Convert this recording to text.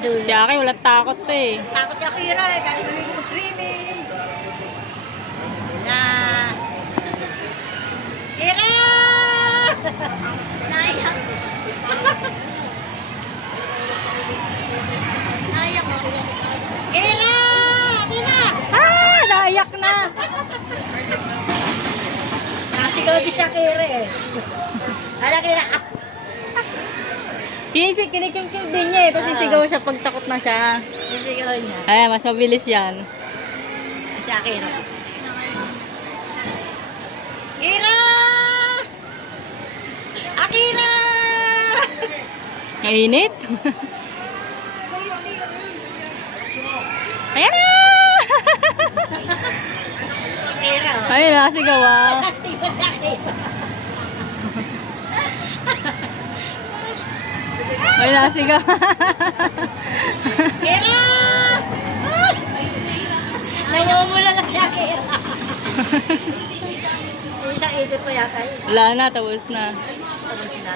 Si Aki, wala takot eh. Takot si Akira eh. Galing kami ko swimming. Na. Kira! Naiyak. Naiyak mo. Kira! Kira! Ah! Naiyak na! Nasigaw din siya Kira eh. Ala Kira. Kinikimkim din niya eh. Tapos sisigaw siya pag takot na siya. Nasigaw niya. Ay, mas mabilis yan. Si Akira. Kira! Akira! Mainit. Ayan na! Kira. Ayun, nasigaw ah. Ay, nasigaw. Kira! Namumula lang siya, Kira. Isang edit pa yata yun. Wala na, tapos na. Tapos na.